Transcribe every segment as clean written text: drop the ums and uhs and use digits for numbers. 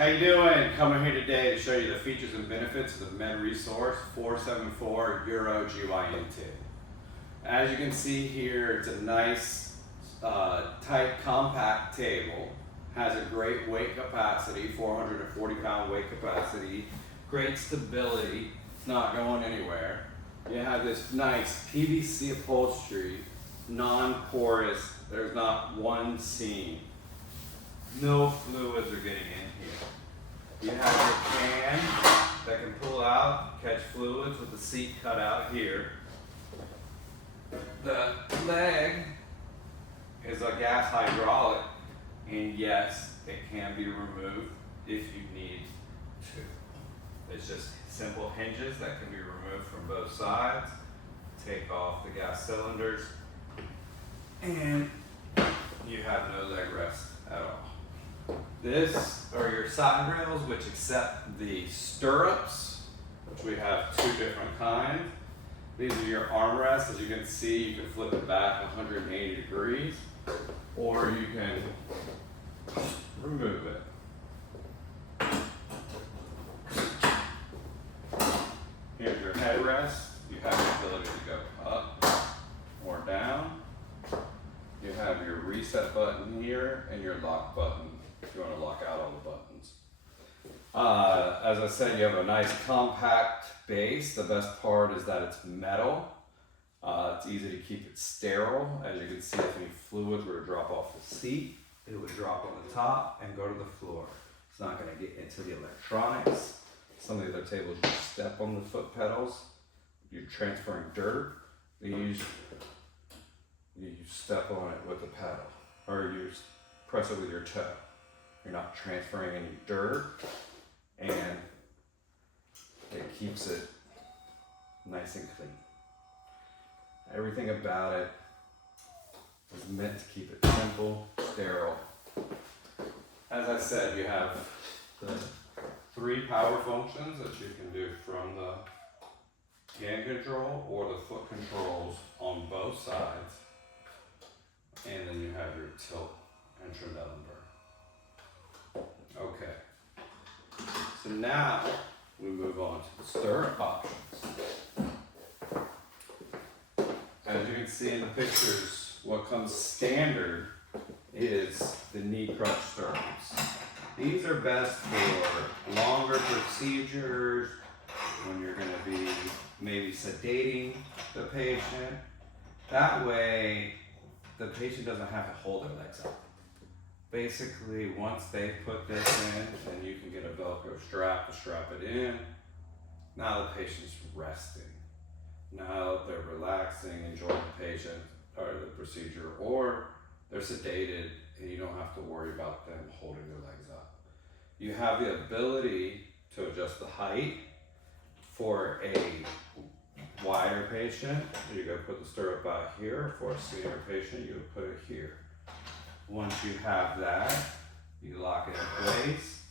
How you doing? Coming here today to show you the features and benefits of the Med Resource 474 Euro GYN table. As you can see here, it's a nice, tight, compact table. Has a great weight capacity, 440 pound weight capacity. Great stability, it's not going anywhere. You have this nice PVC upholstery, non-porous, there's not one seam. No fluids are getting in here. You have your can that can pull out, catch fluids with the seat cut out here. The leg is a gas hydraulic, and yes, it can be removed if you need to. It's just simple hinges that can be removed from both sides. Take off the gas cylinders, and you have no leg rest at all. This are your side rails, which accept the stirrups, which we have two different kinds. These are your armrests. As you can see, you can flip it back 180 degrees, or you can remove it. Here's your headrest. You have the ability to go up or down. You have your reset button here and your lock button if you want to lock out all the buttons. As I said, you have a nice compact base. The best part is that it's metal. It's easy to keep it sterile. As you can see, if any fluids were to drop off the seat, it would drop on the top and go to the floor. It's not going to get into the electronics. Some of the other tables, you step on the foot pedals. You're transferring dirt. You step on it with the pedal, or you press it with your toe. You're not transferring any dirt, and it keeps it nice and clean. Everything about it is meant to keep it simple, sterile. As I said, you have the 3 power functions that you can do from the hand control or the foot controls on both sides. And then you have your tilt and Trendelenburg. Okay. So now we move on to the stirrup options. As you can see in the pictures, what comes standard is the knee crutch stirrups. These are best for longer procedures, when you're going to be maybe sedating the patient. That way, the patient doesn't have to hold their legs up. Basically, once they put this in, then you can get a Velcro strap to strap it in. Now the patient's resting. Now they're relaxing, enjoying the patient or the procedure, or they're sedated and you don't have to worry about them holding their legs up. You have the ability to adjust the height for a wider patient. You go put the stirrup out here. For a senior patient, you would put it here. Once you have that, you lock it in place,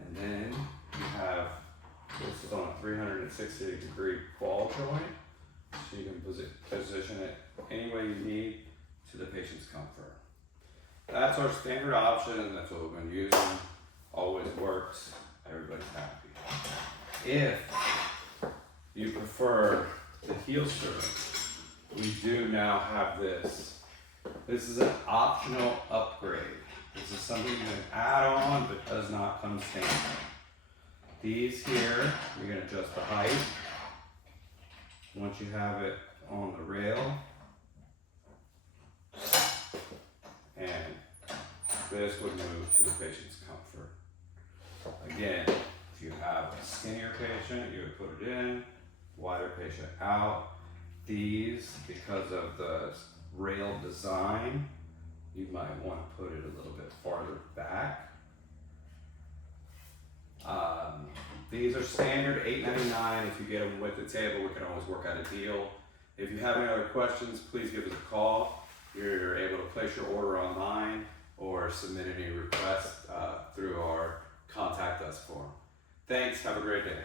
and then you have, this is on a 360 degree ball joint, so you can position it any way you need to the patient's comfort. That's our standard option. That's what we've been using. Always works. Everybody's happy. If you prefer the heel stirrup, we do now have this. This is an optional upgrade. This is something you can add on, but does not come standard. These here, you're going to adjust the height. Once you have it on the rail, and this would move to the patient's comfort. Again, if you have a skinnier patient, you would put it in, wider patient out. These, because of the rail design, you might want to put it a little bit farther back. These are standard $8.99. If you get them with the table, we can always work out a deal. If you have any other questions, please give us a call. You're able to place your order online or submit any requests through our contact us form. Thanks, have a great day.